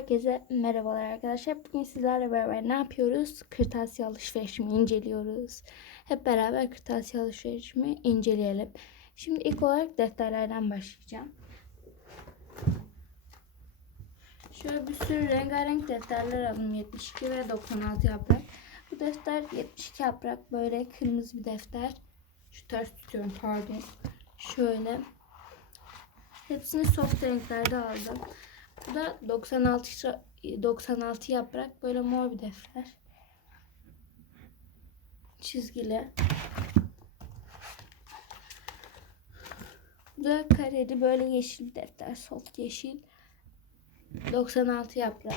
Herkese merhabalar arkadaşlar. Bugün sizlerle beraber ne yapıyoruz? Kırtasiye alışverişimi inceliyoruz. Hep beraber kırtasiye alışverişimi inceleyelim. Şimdi ilk olarak defterlerden başlayacağım. Şöyle bir sürü rengarenk defterler aldım. 72 ve 96 yaprak. Bu defter 72 yaprak böyle kırmızı bir defter. Şu ters tutuyorum pardon. Şöyle. Hepsini soft renklerde aldım. Bu da 96 sıra- 96 yaprak böyle mor bir defter. Çizgili. Bu da kareli böyle yeşil bir defter. Soft yeşil. 96 yaprak.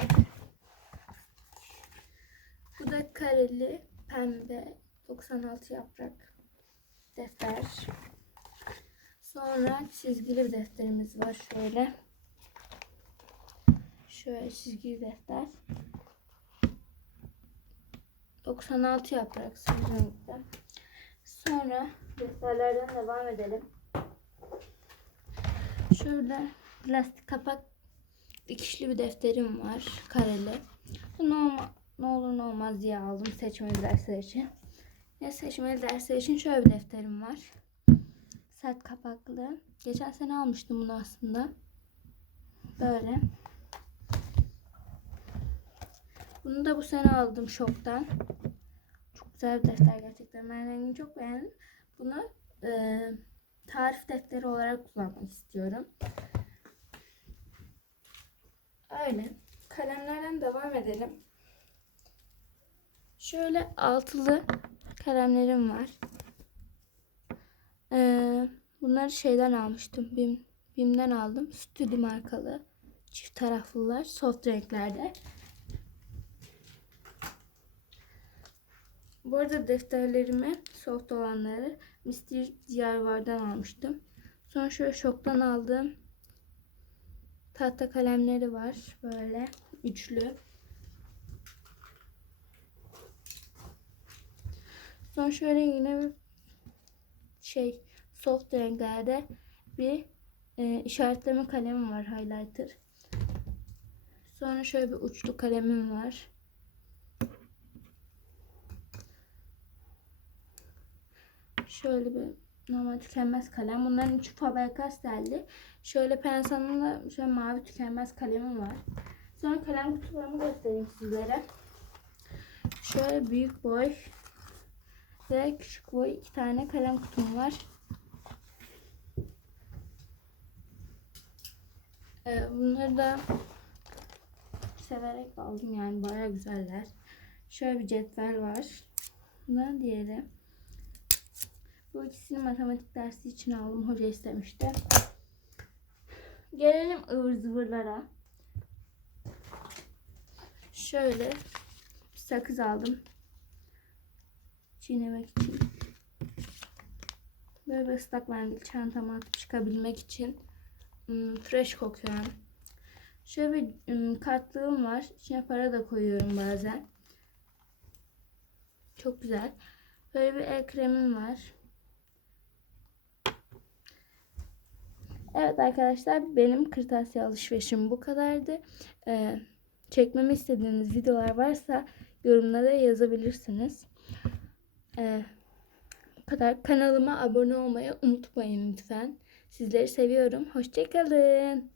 Bu da kareli pembe 96 yaprak defter. Sonra çizgili bir defterimiz var şöyle. Şöyle çizgili defter. 96 yaprak sarı renkte. Sonra defterlerden devam edelim. Şöyle plastik kapak dikişli bir defterim var. Kareli. Bu normal, ne olur ne olmaz diye aldım seçmeli dersler için. Ya seçmeli dersler için şöyle bir defterim var. Sert kapaklı. Geçen sene almıştım bunu aslında. Böyle. Bunu da bu sene aldım şoktan. Çok güzel bir defter gerçekten. Ben rengini çok beğendim. Bunu e, tarif defteri olarak kullanmak istiyorum. Öyle. Kalemlerden devam edelim. Şöyle altılı kalemlerim var. Ee, bunları şeyden almıştım. Bim, Bim'den aldım. Stüdyo markalı. Çift taraflılar. Soft renklerde. Bu arada defterlerimi soft olanları Mr. Diyarvar'dan almıştım. Sonra şöyle şoktan aldığım tahta kalemleri var. Böyle üçlü. Sonra şöyle yine şey soft renklerde bir e, işaretleme kalemim var highlighter. Sonra şöyle bir uçlu kalemim var. Şöyle bir normal tükenmez kalem. Bunların üçü Faber-Castell'li. Şöyle Pensa'nın şöyle mavi tükenmez kalemim var. Sonra kalem kutularımı göstereyim sizlere. Şöyle büyük boy ve küçük boy iki tane kalem kutum var. Ee, bunları da severek aldım yani baya güzeller. Şöyle bir cetvel var. Bundan diğeri. Bu ikisini matematik dersi için aldım. Hoca istemişti. Gelelim ıvır zıvırlara. Şöyle bir sakız aldım. Çiğnemek için. Böyle bir ıslak mendil çantama atıp çıkabilmek için. Hmm, fresh kokuyorum. Şöyle bir hmm, kartlığım var. İçine para da koyuyorum bazen. Çok güzel. Böyle bir el kremim var. Evet arkadaşlar benim kırtasiye alışverişim bu kadardı. Ee, çekmemi istediğiniz videolar varsa yorumlara yazabilirsiniz. Ee, bu kadar. Kanalıma abone olmayı unutmayın lütfen. Sizleri seviyorum. Hoşçakalın.